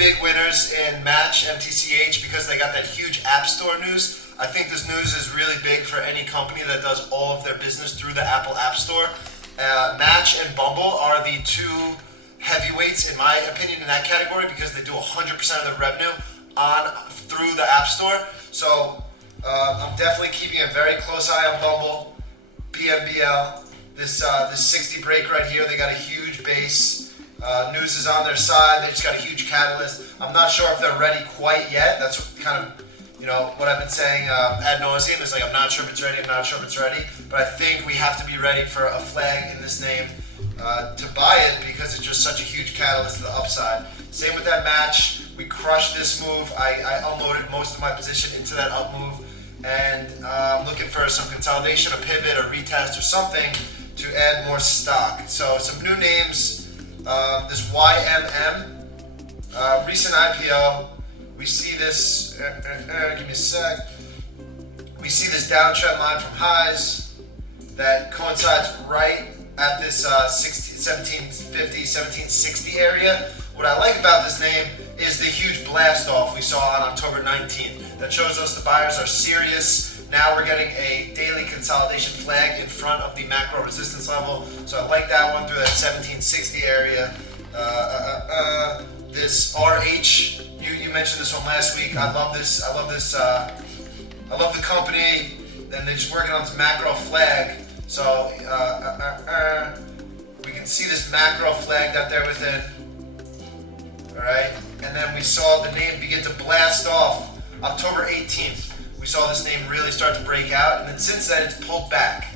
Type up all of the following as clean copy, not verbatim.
big winners in Match, MTCH, because they got that huge App Store news. I think this news is really big for any company that does all of their business through the Apple App Store. Match and Bumble are the two heavyweights, in my opinion, in that category because they do 100% of their revenue through the App Store. So I'm definitely keeping a very close eye on Bumble, BNBL. This 60 break right here, they got a huge base. News is on their side. They just got a huge catalyst. I'm not sure if they're ready quite yet. That's kind of what I've been saying ad nauseum. It's like I'm not sure if it's ready. I'm not sure if it's ready. But I think we have to be ready for a flag in this name to buy it because it's just such a huge catalyst to the upside. Same with that Match. We crushed this move. I unloaded most of my position into that up move, and I'm looking for some consolidation, a pivot, a retest, or something to add more stock. So some new names. This YMM, recent IPO. We see this, give me a sec. We see this downtrend line from highs that coincides right at this 1750, 1760 area. What I like about this name is the huge blast off we saw on October 19th. That shows us the buyers are serious. Now we're getting a daily consolidation flag in front of the macro resistance level. So I like that one through that 1760 area. This RH, you mentioned this one last week. I love this. I love the company, and they're just working on this macro flag. So we can see this macro flag out there within. All right, and then we saw the name begin to blast off October 18th. We saw this name really start to break out, and then since then it's pulled back.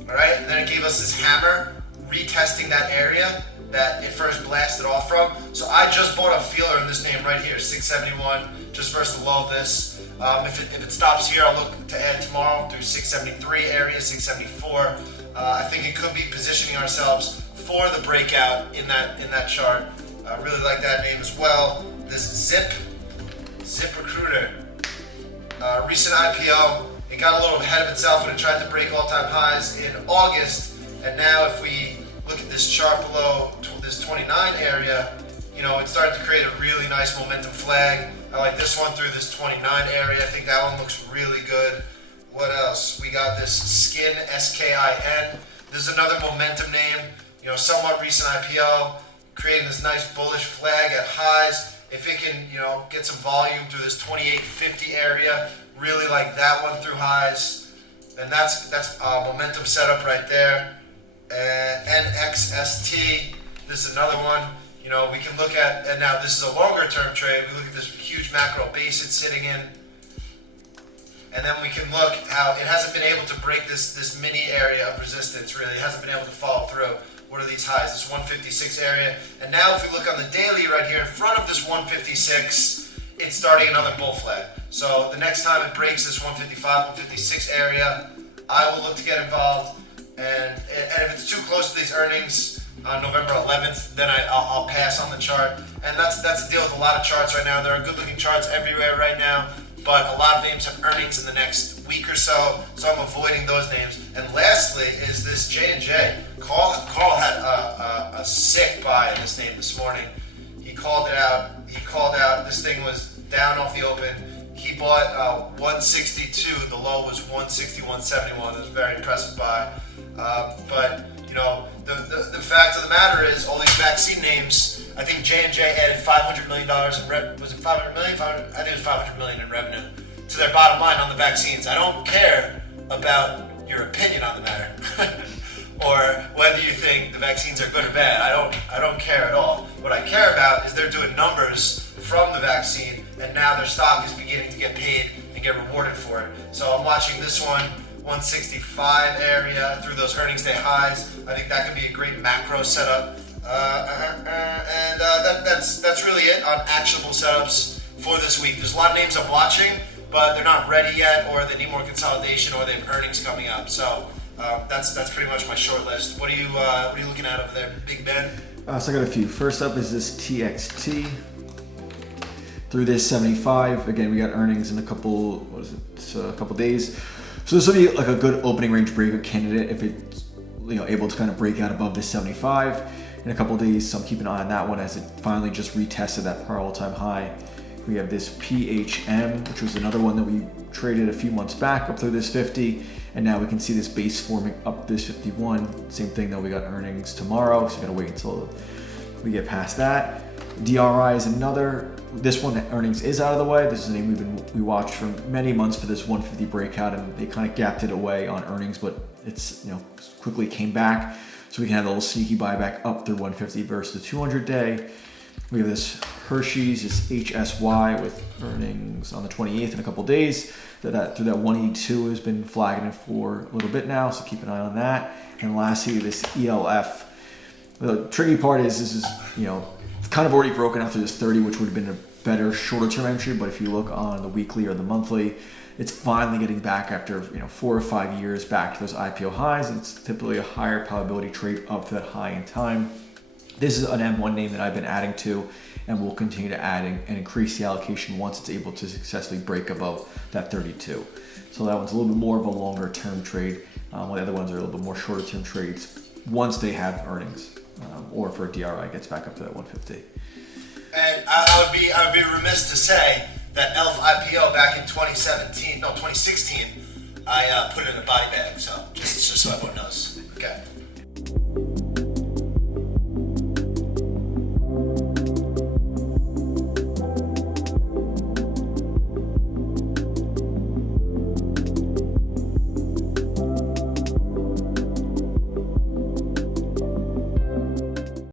All right, and then it gave us this hammer, retesting that area that it first blasted off from. So I just bought a feeler in this name right here, 671, just versus the low of this. If it stops here, I'll look to add tomorrow through 673 area, 674. I think it could be positioning ourselves for the breakout in that chart. I really like that name as well. This Zip Recruiter. Recent IPO, it got a little ahead of itself when it tried to break all-time highs in August, and now if we look at this chart below this 29 area, it's starting to create a really nice momentum flag. I like this one through this 29 area. I think that one looks really good. What else? We got this Skin, SKIN. This is another momentum name, somewhat recent IPO, creating this nice bullish flag at highs. If it can, get some volume through this 2850 area, really like that one through highs, and that's momentum setup right there. NXST, this is another one. We can look at, and now this is a longer term trade. We look at this huge macro base it's sitting in, and then we can look how it hasn't been able to break this mini area of resistance. Really, it hasn't been able to follow through. What are these highs? This 156 area. And now if we look on the daily right here in front of this 156, it's starting another bull flag. So the next time it breaks this 155, 156 area, I will look to get involved. And if it's too close to these earnings on November 11th, then I'll pass on the chart. And that's the deal with a lot of charts right now. There are good looking charts everywhere right now, but a lot of names have earnings in the next week or so I'm avoiding those names. And lastly is this J&J. Carl had a sick buy in this name this morning. He called it out. This thing was down off the open. He bought 162. The low was 160, 171. It was a very impressive buy. But the fact of the matter is, all these vaccine names. I think J&J added $500 million in revenue. Was it $500 million? I think it was $500 million in revenue to their bottom line on the vaccines. I don't care about your opinion on the matter, or whether you think the vaccines are good or bad. I don't care at all. What I care about is they're doing numbers from the vaccine, and now their stock is beginning to get paid and get rewarded for it. So I'm watching this one, 165 area through those earnings day highs. I think that could be a great macro setup. That's really it on actionable setups for this week. There's a lot of names I'm watching, but they're not ready yet, or they need more consolidation, or they have earnings coming up. So that's pretty much my short list. What are you looking at over there, Big Ben? So I got a few. First up is this TXT. Through this 75, again, we got earnings in a couple days. So this will be like a good opening range breakout candidate if it's able to kind of break out above this 75. in a couple of days, so I'm keeping an eye on that one as it finally just retested that prior all-time high. We have this PHM, which was another one that we traded a few months back up through this 50, and now we can see this base forming up this 51. Same thing though, we got earnings tomorrow, so we gotta wait until we get past that. DRI is another. This one, earnings is out of the way. This is a name we watched for many months for this 150 breakout, and they kind of gapped it away on earnings, but it's quickly came back, so we can have a little sneaky buyback up through 150 versus the 200 day. We have this Hershey's, this HSY with earnings on the 28th in a couple days. That through that 182 has been flagging it for a little bit now, so keep an eye on that. And lastly, this ELF. The tricky part is this is it's kind of already broken out through this 30, which would have been a better shorter term entry. But if you look on the weekly or the monthly, it's finally getting back after 4 or 5 years back to those IPO highs. And it's typically a higher probability trade up to that high in time. This is an M1 name that I've been adding to, and we'll continue to add and increase the allocation once it's able to successfully break above that 32. So that one's a little bit more of a longer term trade, while the other ones are a little bit more shorter term trades once they have earnings, or for DRI gets back up to that 150. And I would be remiss to say that ELF IPO back in 2016, I put it in a body bag. So just so everyone knows. Okay.